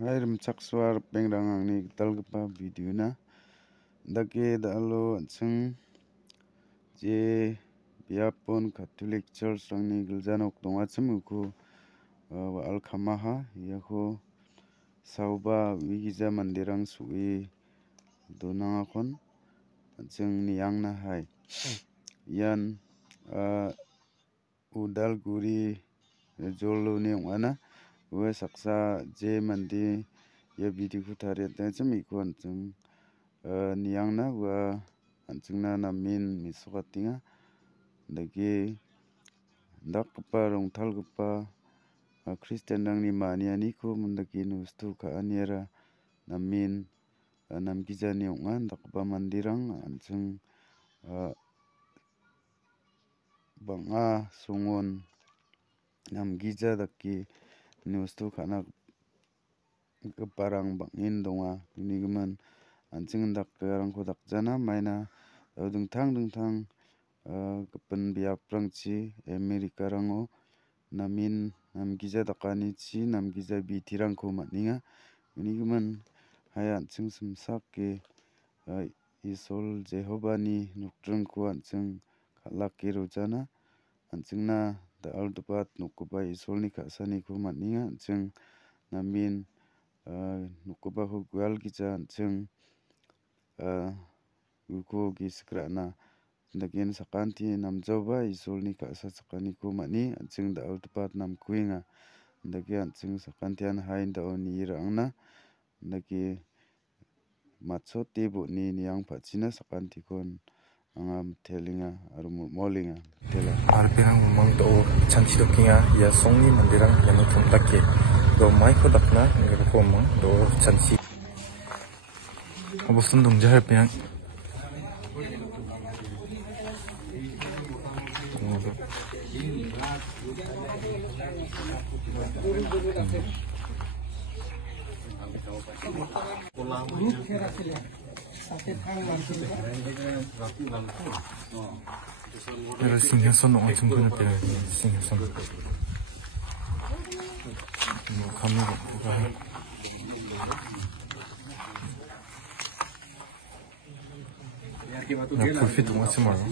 Hayrim chakswar pengrang ni talgpa video na dake dalo chung je biapon Catholic Church rangni giljanok donga chumuku al khamaha yako sauba wigija mandirang sui donangakon chung niyangna hai yan Udalguri jolo ni wana we saksa je mandi ye video kutari tachim ikon chung niyangna wa anchungna namin misukatinga dagi dakpa rongtalgpa Christian rangni maniani ko mundaki nustu ka aniera namin namgijani onga dakpa mandirang anchung banga sungon namgija daki nustu kana keparang bangin donga unigeman anching dakperangko dakjana maina dungtang kepen biaprangchi Amerika rango namin namgija dakani chi namgija bitirangko matninga unigeman haya anching simsak ke isol Jehovani nuktrangko anching khalaki rojana anchingna da aldupat nukuba isolni kasani ko matninga anching namin nukuba ko gwal gija anching uko giskrana dagen sakanti namjoba isolni kasa sakani ko matni anching da aldupat namkuinga dagi anching sakantian hain da oni rangna dagi matso tebo ni niyang pachina sakanti kon anga telinga aru molinga tela arpirang mang do chanchi dokinga ya songni mandirang yanu thumdake do mai ko dakna ngero ko mang do chanchi obosun dong jahar pirang Pero singhason ong chungkuna pero singhason mo kami ko ha na profit mo semaro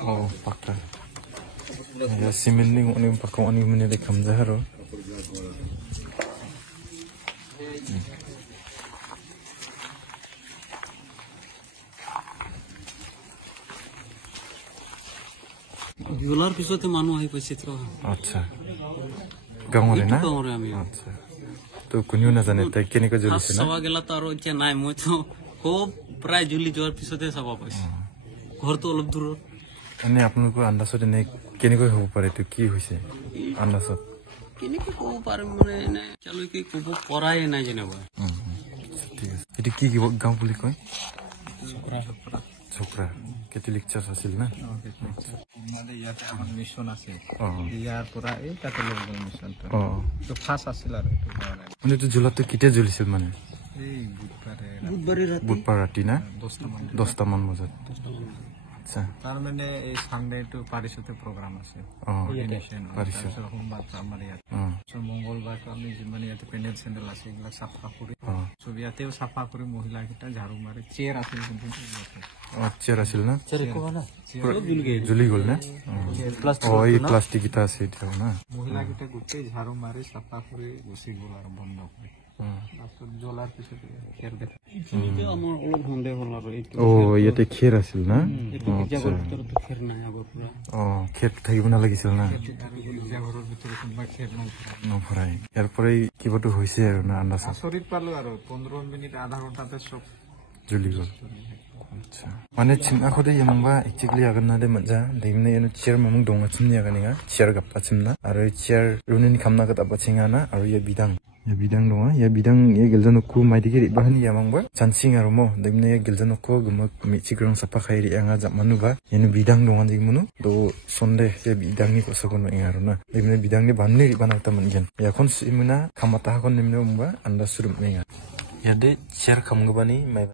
oh pakta ya similling oni pakong ani menede kamjaharo Yolar pisote manu hai pasitro. अच्छा गाँव रे ना गाँव रे आमी अच्छा तो कुन्यू ना जाने ते केने को जुली से ना सवा गेला तारो इच्छा नाय मो तो को प्राय जुली जोर पिसोते सवा पैस घर तो अलग दूर एने आपन को अंदाज ने केने को हो पारे तो की होइसे अंदाज केने को पारे मने ने चलो की को पराय ना जनेबा ठीक है इति की गाँव बोली कय छोकरा छोकरा Catholic Church asil na মানে ইয়াতে আমার মিশন আছে ইয়ার পুরা এই ক্যাথলিক মিশন তো ফাস আছিল আর মানে তো জুলাতে কিতে জ্বলিছিল মানে এই বুধবারে রাতি না 10টা মান বজাত আচ্ছা তার মানে এই সানডে টু পারিসতে প্রোগ্রাম আছে পারিস সোমবার আমার ইয়াত মঙ্গলবার তো আমি মানে ইয়াতে পেন্ডেল সেন্ডেল আছে এগুলা সাফা করি ছবিয়াতেও সাফা করি মহিলা কিটা ঝাড়ু মারে চেয়ার আছে কিন্তু চেয়ার আছিল না চেয়ার কো না জুলি গল না ওই প্লাস্টিক কিটা আছে এটা না মহিলা কিটা গুটে ঝাড়ু মারে সাফা করে বসি গল আর বন্ধ করে তারপর জলার পিছতে খের দেখা যে আমার অলপ সন্দেহ হল আর ও ইয়াতে খের আছিল না জাগর ভিতর তো খের নাই আগৰ পুৰা খেৰ থাকিব না লাগিছিল না জাগৰৰ ভিতৰত কোনবা খেৰ নভৰাই ইয়াৰ পৰাই কিবাটো হৈছে আৰু না আন্দাজ আচৰিত পালো আৰু 15 মিনিট আধা ঘণ্টাতে সব জ্বলি গল আচ্ছা মানে চিমা খদে ইয়ামবা একচুয়ালি আগনা দে মজা দেমনে এনো চেয়ার মামুং দং চিমনি আগানিga চেয়ার গাপ্পা চিমনা আৰু চেয়াৰ रुनिन खामना गता बचिङा ना আৰু या bidang dong ya bidang ye geljanokku maidike ribahani yamangba chansing aro mo demne ye geljanokku gumak michigrang sapa khairi anga jamanuba yenu bidang dong jigmunu do sonde ye bidang ni kosagon ingaro na demne bidang ni banne ribana ta mangen yakon simuna khamata hakon nemne umba anda surum menga yade chair khamgabani mai